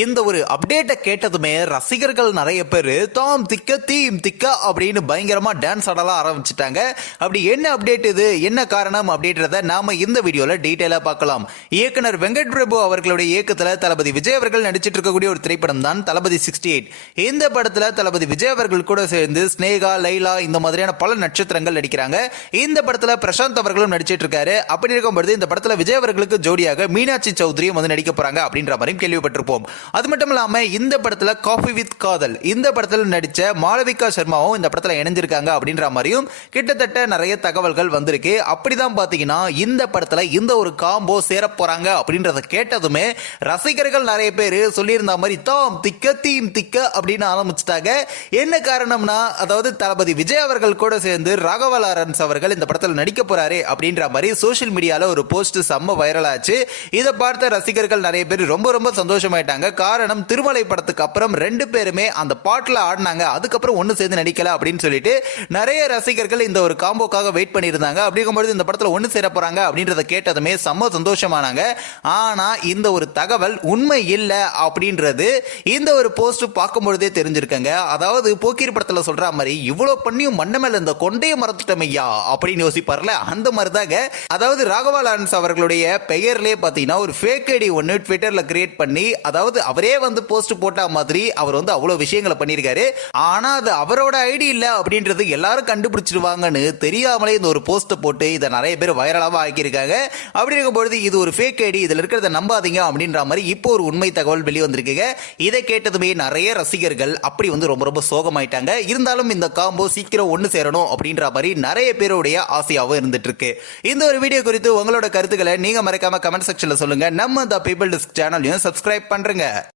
இந்த ஒரு அப்டேட்டை கேட்டதுமே ரசிகர்கள் நிறைய பேர் தாம் திக்க தீம் திக்க அப்படின்னு பயங்கரமாக டான்ஸ் ஆடலாம் ஆரம்பிச்சிட்டாங்க. அப்படி என்ன அப்டேட் இது? என்ன காரணம்? அப்படின்றத நாம இந்த வீடியோவில் டீட்டெயிலாக பார்க்கலாம். இயக்குனர் வெங்கட் பிரபு அவர்களுடைய இயக்கத்தில் தளபதி விஜய் அவர்கள் நடிச்சிட்டு இருக்கக்கூடிய ஒரு திரைப்படம் தான் தளபதி சிக்ஸ்டி எயிட் இந்த படத்தில் தளபதி விஜய் அவர்கள் கூட சேர்ந்து ஸ்னேகா லைலா இந்த மாதிரியான பல நட்சத்திரங்கள் நடிக்கிறாங்க. இந்த படத்தில் பிரசாந்த் அவர்களும் நடிச்சிட்டு இருக்காரு. அப்படி இருக்கும்பொழுது இந்த படத்தில் விஜய் அவர்களுக்கு ஜோடியாக மீனாட்சி சௌத்ரியும் வந்து நடிக்க போறாங்க அப்படின்ற மாதிரியும் கேள்விப்பட்டிருப்போம். அது மட்டும் இல்லாமல் இந்த படத்தில் காஃபி வித் காதல் இந்த படத்தில் நடித்த மாளவிகா சர்மாவும் இந்த படத்தில் இணைஞ்சிருக்காங்க அப்படின்ற மாதிரியும் கிட்டத்தட்ட நிறைய தகவல்கள் வந்திருக்கு. அப்படிதான் பார்த்தீங்கன்னா இந்த படத்தில் இந்த ஒரு காம்போ சேர போறாங்க அப்படின்றத கேட்டதுமே ரசிகர்கள் நிறைய பேர் சொல்லியிருந்த மாதிரி தாம் திக்க தீம் திக்க அப்படின்னு ஆரம்பிச்சிட்டாங்க. என்ன காரணம்னா அதாவது தளபதி விஜய் அவர்கள் கூட சேர்ந்து ராகவ லாரன்ஸ் அவர்கள் இந்த படத்தில் நடிக்க போறாரு அப்படின்ற மாதிரி சோஷியல் மீடியாவில் ஒரு போஸ்ட் செம்ம வைரல் ஆச்சு. இதை பார்த்த ரசிகர்கள் நிறைய பேர் ரொம்ப ரொம்ப சந்தோஷமாயிட்டாங்க. காரணம் திருமலை படத்துக்கு அப்புறம் ரெண்டு பேருமே அந்த பாட்டில் ஆடினாங்க. அதுக்கப்புறம் ஒன்று சேர்ந்து நடிக்கல அப்படின்னு சொல்லிட்டு நிறைய ரசிகர்கள் இந்த ஒரு காம்போக்காக வெயிட் பண்ணியிருந்தாங்க. அப்படிங்கும்போது இந்த படத்தில் ஒன்று சேர போறாங்க அப்படின்றத கேட்டதுமே செம்ம சந்தோஷமானாங்க. ஆனால் இந்த ஒரு தகவல் உண்மை இல்லை அப்படின்றது இந்த ஒரு போஸ்ட் பார்க்கும்பொழுதே தெரிஞ்சிருக்கங்க. அதாவது போக்கீர் படத்தில் சொல்ற மாதிரி இவ்வளவு பண்ணியும் மண்ண மேல இந்த கொண்டைய மறந்துட்டோம் ஐயா அப்படின்னு யோசிப்பார்ல? அந்த மாதிரி தாங்க அதாவது ராகவா லாரன்ஸ் அவர்களுடைய பெயர்லேயே பார்த்தீங்கன்னா ஒரு ஃபேக் ஐடி ஒன்று ட்விட்டரில் கிரியேட் பண்ணி அதாவது அவரே வந்து போஸ்ட் போட்ட மாதிரி அவர் வந்து அவ்வளவு விஷயங்களை பண்ணியிருக்காரு. ஆனா அது அவரோட ஐடி இல்ல அப்படின்றது எல்லாரும் கண்டுபிடிச்சிருவாங்கன்னு தெரியாமலே இந்த ஒரு போஸ்ட் போட்டு இதை நிறைய பேர் வைரலாக ஆக்கியிருக்காங்க. அப்படி இருக்கும்பொழுது இது ஒரு ஃபேக் ஐடி இதில் இருக்கிறத நம்பாதீங்க அப்படின்ற மாதிரி இப்போ ஒரு உண்மை தகவல் வெளிவந்திருக்குங்க இதை கேட்டதுமே நிறைய ரசிகர்கள் அப்படி வந்து ரொம்ப ரொம்ப சோகமாயிட்டாங்க. இருந்தாலும் இந்த காம்போ சீக்கிரம் ஒன்று சேரணும் அப்படின்ற மாதிரி நிறைய பேருடைய ஆசையாகவும் இருந்துட்டு இருக்கு இந்த ஒரு வீடியோ குறித்து உங்களோட கருத்துக்களை நீங்க மறக்காம கமெண்ட் செக்ஷன்ல சொல்லுங்க. நம்ம த பீபிள் டிஸ்க் சேனலையும் சப்ஸ்கிரைப் Yeah.